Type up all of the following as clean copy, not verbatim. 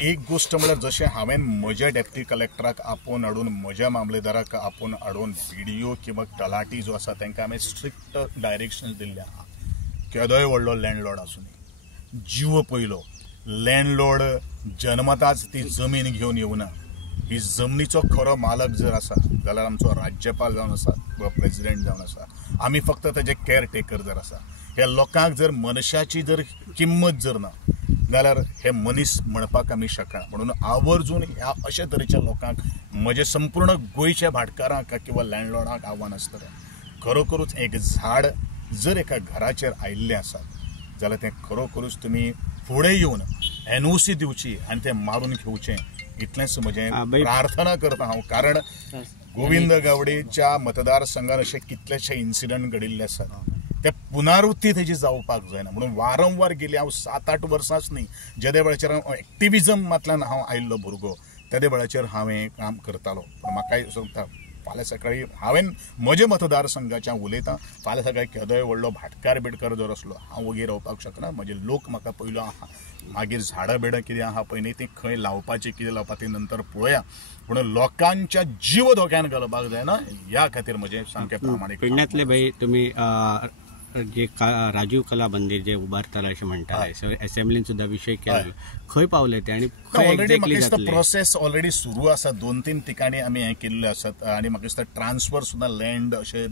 एक गोष्ट म्हळ्यार जशें हांवें म्हज्या डेप्टी कलेक्टराक आपोवन हाडून म्हज्या मामलेदाराक आपोवन हाडून व्हिडिओ किंवा तलाटी जो आसा तांकां हांवें स्ट्रिक्ट डायरेक्शन्स दिल्ले आहा. केदोय व्हडलो लँडलॉर्ड आसूं दी, जीव पयलो. लँडलॉर्ड जन्मताच ती जमीन घेवन येवना. ही जमनीचो खरो मालक जर आसा जाल्यार आमचो राज्यपाल जावन आसा वा प्रेसिडेंट जावन आसा. आमी फक्त ताजे केअरटेकर जर आसा. ह्या लोकांक जर मनशाची जर किंमत जर ना जाल्यार हे मनीस म्हणपाक आमी शकना. म्हणून आवर्जून ह्या अशा तरेच्या लोकांक म्हजे संपूर्ण गोंयच्या भाटकारांक किंवा लँडलॉर्डांक आव्हान आसतलें, खरोखरूच एक झाड जर एका घराचेर आयिल्लें आसात जाल्यार तें खरोखरूच तुमी फुडें येवन NOC दिवची आनी तें मारून घेवचें, इतलेंच म्हजें प्रार्थना करता हांव. कारण गोविंद गावडेच्या मतदारसंघात अशे कितलेशे इन्सिडंट घडिल्ले आसात, ते पुनरावृत्ती तेजी जावपाक जायना. म्हणून वारंवार गेली हांव 7-8 वर्सांच न्ही, जेदे वेळाचेर हांव एक्टिविजमांतल्यान हांव आयिल्लो भुरगो तेदे वेळाचेर हांवें काम करतालो. पण म्हाका सांगता फाल्यां सकाळीं हांवें म्हज्या मतदारसंघाच्यान उलयतां, फाल्यां सकाळीं केदोय व्हडलो भाटकार बिटकार जर असलो हांव वगीर रावपाक शकना. म्हजे लोक म्हाका पयलो आहा, मागीर झाडां बिडां कितें आहा पळय न्ही ती खंय लावपाची कितें लावपाची ती नंतर पळोवया. म्हणून लोकांच्या जीव धोक्यान घालपाक जायना, ह्या खातीर म्हजें सामकें प्रामाणीक. पेडण्यातले भाई तुम्ही जे राजीव कला मंदिर जे उबारताले अशें म्हणटाले, असेंब्लीन सुद्दां विशय केला, खंय पावले ते आनी ऑलरेडी म्हाका दिसता प्रोसेस ऑलरेडी सुरू आसा. 2-3 ठिकाणी आमी हें केल्ले आसात आनी म्हाका दिसता ट्रान्सफर सुद्दां लँड अशें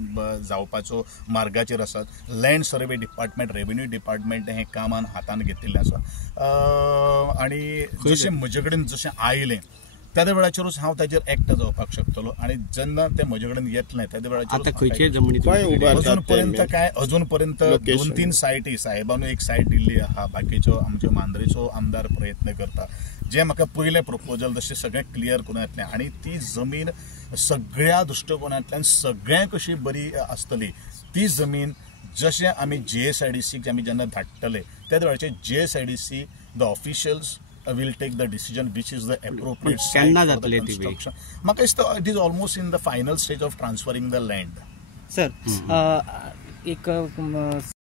जावपाचो मार्गाचेर आसात. Land survey department, revenue department हें कामान हातान घेतिल्लें आसा. आनी जशें म्हजे कडेन जशें आयलें त्या वेळाचेरूच हांव ताजेर एक्ट जावपाक शकतलो आनी जेन्ना ते म्हजे कडेन येतलें त्या वेळाचेर अजून पर्यंत 2-3 सायटी साहेबान एक सायट दिल्ली आहा. बाकीच्यो आमच्यो मांद्रेचो आमदार प्रयत्न करता. जे म्हाका पयलें प्रपोजल तशें सगळें क्लियर करून येतलें आनी ती जमीन सगळ्या दृश्टिकोनांतल्यान सगळ्यांक कशी बरी आसतली. ती जमीन जशें आमी GSIDC आमी जेन्ना धाडटले त्या वेळाचेर GSIDC the officials will take the decision which is the appropriate site for the construction. म्हाका दिसता it is almost in the final stage of transferring the land. Sir, एक